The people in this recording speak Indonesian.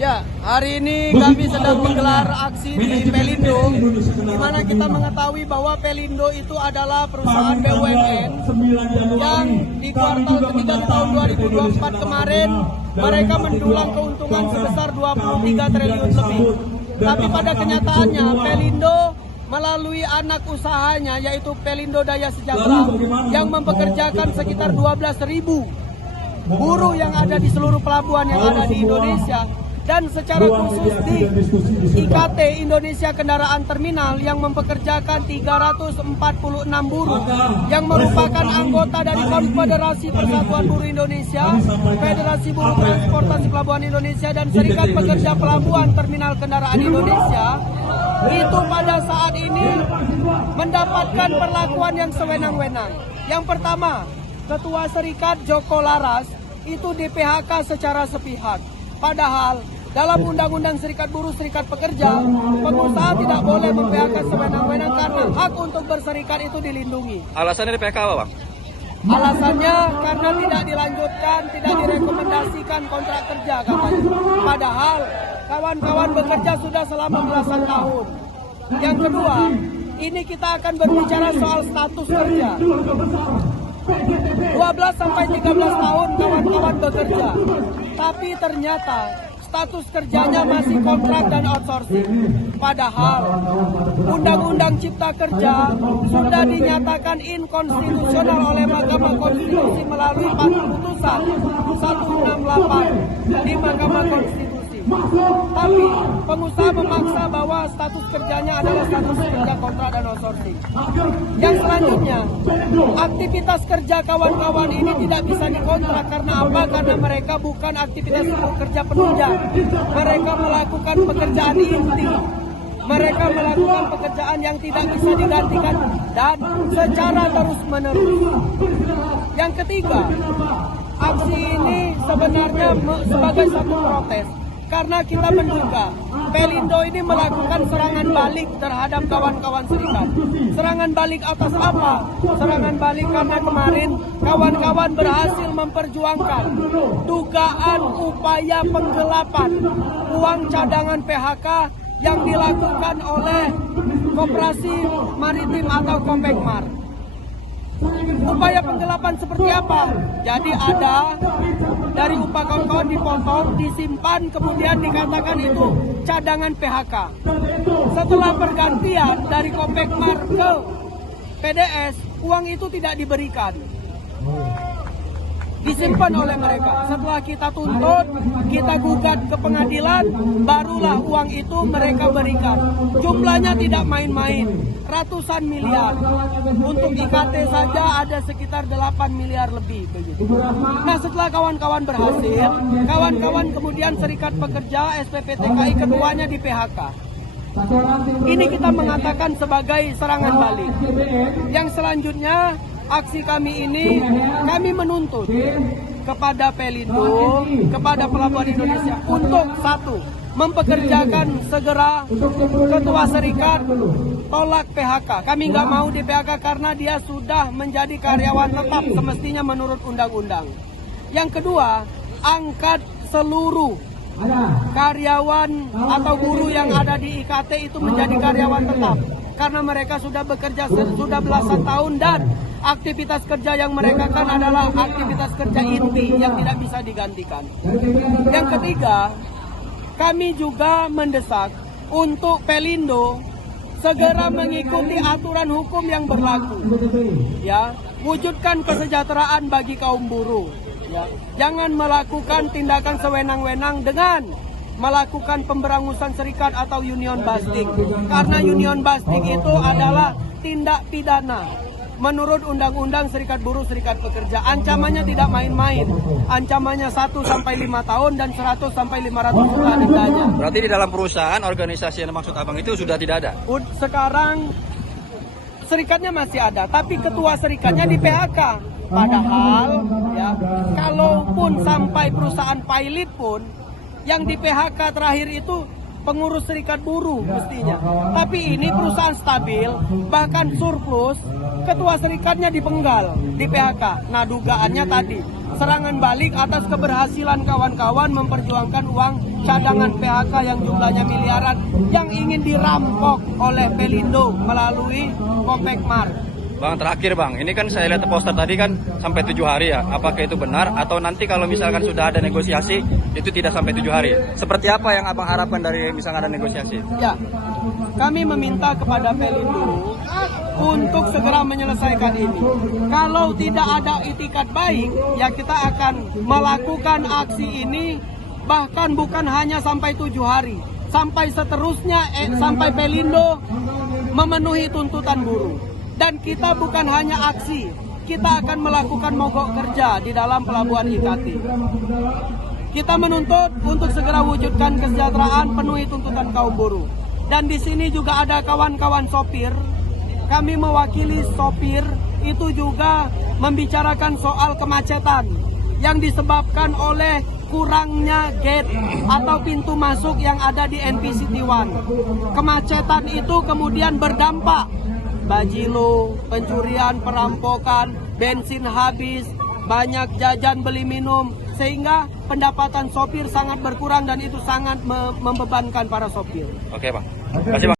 Ya, hari ini kami sedang menggelar aksi di Pelindo, di mana kita mengetahui bahwa Pelindo itu adalah perusahaan BUMN yang di kuartal ketiga di tahun 2024 kemarin mereka mendulang keuntungan sebesar 23 triliun lebih. Tapi pada kenyataannya Pelindo melalui anak usahanya yaitu Pelindo Daya Sejahtera yang mempekerjakan sekitar 12.000 buruh yang ada di seluruh pelabuhan yang ada di Indonesia. Dan secara khusus di IKT Indonesia Kendaraan Terminal yang mempekerjakan 346 buruh yang merupakan anggota dari Konfederasi Persatuan Buruh Indonesia, Federasi Buruh Transportasi Pelabuhan Indonesia, dan Serikat Pekerja Pelabuhan Terminal Kendaraan Indonesia, itu pada saat ini mendapatkan perlakuan yang sewenang-wenang. Yang pertama, Ketua Serikat Joko Laras itu di PHK secara sepihak. Padahal dalam Undang-Undang Serikat Buruh Serikat Pekerja, pengusaha tidak boleh memphk sewenang-wenang karena hak untuk berserikat itu dilindungi. Alasannya di PHK apa, Bang? Alasannya karena tidak dilanjutkan, tidak direkomendasikan kontrak kerja katanya. Padahal kawan-kawan bekerja sudah selama belasan tahun. Yang kedua, ini kita akan berbicara soal status kerja. 12 sampai 13 tahun kawan-kawan bekerja, tapi ternyata status kerjanya masih kontrak dan outsourcing. Padahal Undang-Undang Cipta Kerja sudah dinyatakan inkonstitusional oleh Mahkamah Konstitusi melalui putusan 168 di Mahkamah Konstitusi. Tapi pengusaha memaksa bahwa status kerjanya adalah status kerja kontrak dan outsourcing. Yang selanjutnya, aktivitas kerja kawan-kawan ini tidak bisa dikontrak karena apa? Karena mereka bukan aktivitas kerja penunjang. Mereka melakukan pekerjaan inti. Mereka melakukan pekerjaan yang tidak bisa digantikan dan secara terus-menerus. Yang ketiga, aksi ini sebenarnya sebagai satu protes. Karena kita menduga Pelindo ini melakukan serangan balik terhadap kawan-kawan serikat. Serangan balik atas apa? Serangan balik karena kemarin kawan-kawan berhasil memperjuangkan dugaan upaya penggelapan uang cadangan PHK yang dilakukan oleh Koperasi Maritim atau Kopekmar. Upaya penggelapan seperti apa? Jadi ada dari upah kawan-kawan dipotong, disimpan, kemudian dikatakan itu cadangan PHK. Setelah pergantian dari Kopekmar ke PDS, uang itu tidak diberikan. Disimpan oleh mereka. Setelah kita tuntut, kita gugat ke pengadilan, barulah uang itu mereka berikan. Jumlahnya tidak main-main, ratusan miliar. Untuk IKT saja ada sekitar 8 miliar lebih begitu. Nah, setelah kawan-kawan berhasil, kawan-kawan kemudian Serikat Pekerja SPPTKI keduanya di PHK. Ini kita mengatakan sebagai serangan balik. Yang selanjutnya, aksi kami ini, kami menuntut kepada Pelindo, kepada Pelabuhan Indonesia untuk satu, mempekerjakan segera Ketua Serikat tolak PHK. Kami nggak mau di PHK karena dia sudah menjadi karyawan tetap semestinya menurut undang-undang. Yang kedua, angkat seluruh karyawan atau buruh yang ada di IKT itu menjadi karyawan tetap. Karena mereka sudah bekerja sudah belasan tahun dan aktivitas kerja yang mereka kan adalah aktivitas kerja inti yang tidak bisa digantikan. Yang ketiga, kami juga mendesak untuk Pelindo segera mengikuti aturan hukum yang berlaku. Ya, wujudkan kesejahteraan bagi kaum buruh. Ya, jangan melakukan tindakan sewenang-wenang dengan melakukan pemberangusan serikat atau union busting. Karena union busting itu adalah tindak pidana. Menurut Undang-Undang Serikat Buruh Serikat Pekerja, ancamannya tidak main-main. Ancamannya 1-5 tahun dan 100-500 juta dendanya. Berarti di dalam perusahaan organisasi yang dimaksud Abang itu sudah tidak ada? Sekarang serikatnya masih ada, tapi ketua serikatnya di PHK. Padahal ya, kalaupun sampai perusahaan pilot pun yang di PHK terakhir itu pengurus serikat buruh mestinya. Tapi ini perusahaan stabil, bahkan surplus, ketua serikatnya dipenggal di PHK. Nah, dugaannya tadi serangan balik atas keberhasilan kawan-kawan memperjuangkan uang cadangan PHK yang jumlahnya miliaran yang ingin dirampok oleh Pelindo melalui Kopekmar. Bang, terakhir Bang, ini kan saya lihat poster tadi kan sampai 7 hari ya. Apakah itu benar atau nanti kalau misalkan sudah ada negosiasi itu tidak sampai 7 hari? Seperti apa yang Abang harapkan dari misalkan ada negosiasi? Ya, kami meminta kepada Pelindo untuk segera menyelesaikan ini. Kalau tidak ada itikat baik, ya kita akan melakukan aksi ini bahkan bukan hanya sampai 7 hari, sampai seterusnya, sampai Pelindo memenuhi tuntutan buruh. Dan kita bukan hanya aksi, kita akan melakukan mogok kerja di dalam pelabuhan IKT. Kita menuntut untuk segera wujudkan kesejahteraan penuhi tuntutan kaum buruh. Dan di sini juga ada kawan-kawan sopir. Kami mewakili sopir itu juga membicarakan soal kemacetan yang disebabkan oleh kurangnya gate atau pintu masuk yang ada di NPCT 1. Kemacetan itu kemudian berdampak bajilo, pencurian, perampokan, bensin habis, banyak jajan beli minum, sehingga pendapatan sopir sangat berkurang dan itu sangat membebankan para sopir. Oke Bang, terima kasih Bang.